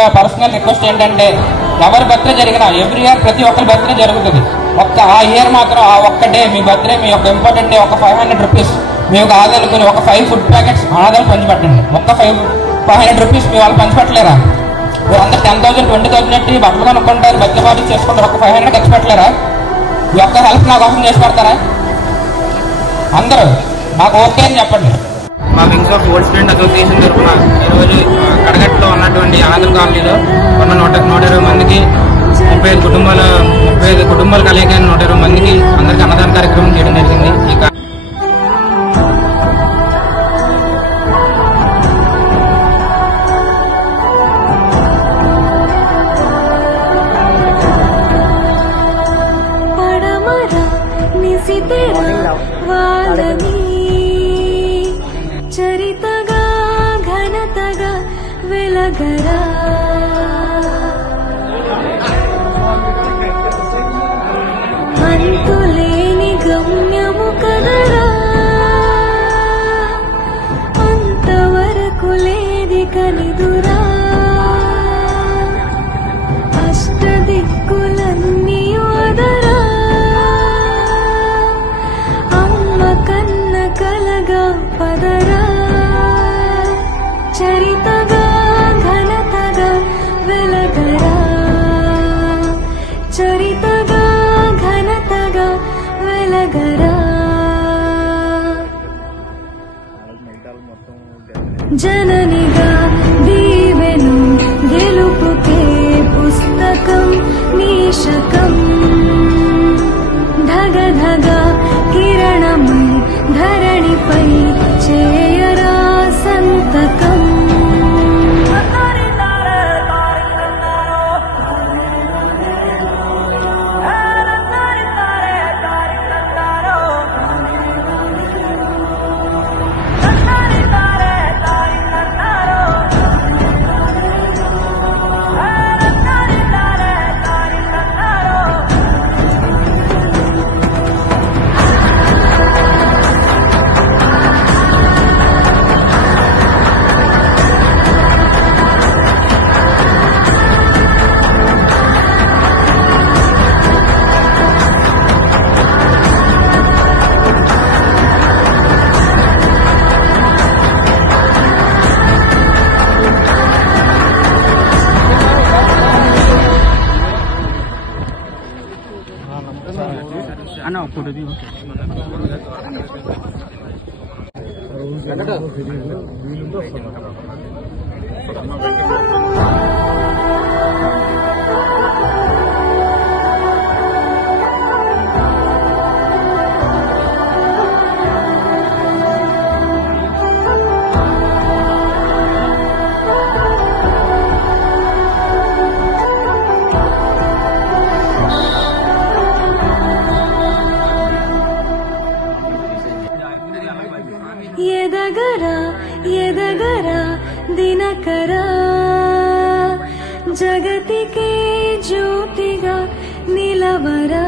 ఒకటే personal request ఏంటంటే, ఎవరి బర్త్డే జరిగినా ఎవ్రీ ఇయర్ ప్రతి ఒక్కరి బర్త్డే జరుగుతుంది. ఆ ఇయర్ మాత్రం ఆ ఒక్క డే మీ బర్త్డే, మీ యొక్క ఇంపార్టెంట్ డే, ఒక 500 రూపీస్ మీకు కాదనుకుని ఒక 5 ఫుడ్ ప్యాకెట్స్ అనాథాలు పంచిపెట్టండి. ఒక్క 500 రూపీస్ మీ వాళ్ళు పంచిపెట్టలేరా? అందరు 10,000 20,000 పెట్టి బట్టలు కొనుక్కుంటారు, బర్త్డే పార్టీ చేసుకుంటారు, ఒక 500 ఖర్చు పెట్టలేరా? ఈ ఒక్క హెల్ప్ నా కోసం చేసి పెడతారా? అందరూ నాకు ఓకే అని చెప్పండి. మా wings of old student association తరఫున ఈరోజు కడగట్లో ఉన్నటువంటి అనాథల కాలనీలో ఉన్న 120 మందికి 35 కుటుంబాలు కలిగి 120 మందికి అందరికీ అన్నదాన కార్యక్రమం చేయడం జరిగింది. చరితగా ఘనతగా వెలగరా అంతులేని గమ్యము కదరా అంతవరకు లేది కనిదురా అష్టదిక్కులన్నీ వదరా అమ్మ కన్న కలగా పదరా చరితగా ఘనతగా వెలగరా చరితగా ఘనతగా వెలగరా జననిగా దీవెను గెలుపుకే పుస్తకం నీశకం ధగ ధగ కిరణమై ధరణిపై చేయరా సంతకం అన్న ఫోటో ది ఎదగరా ఎదగరా దినకరా జగతికే జ్యోతిగా నిలవరా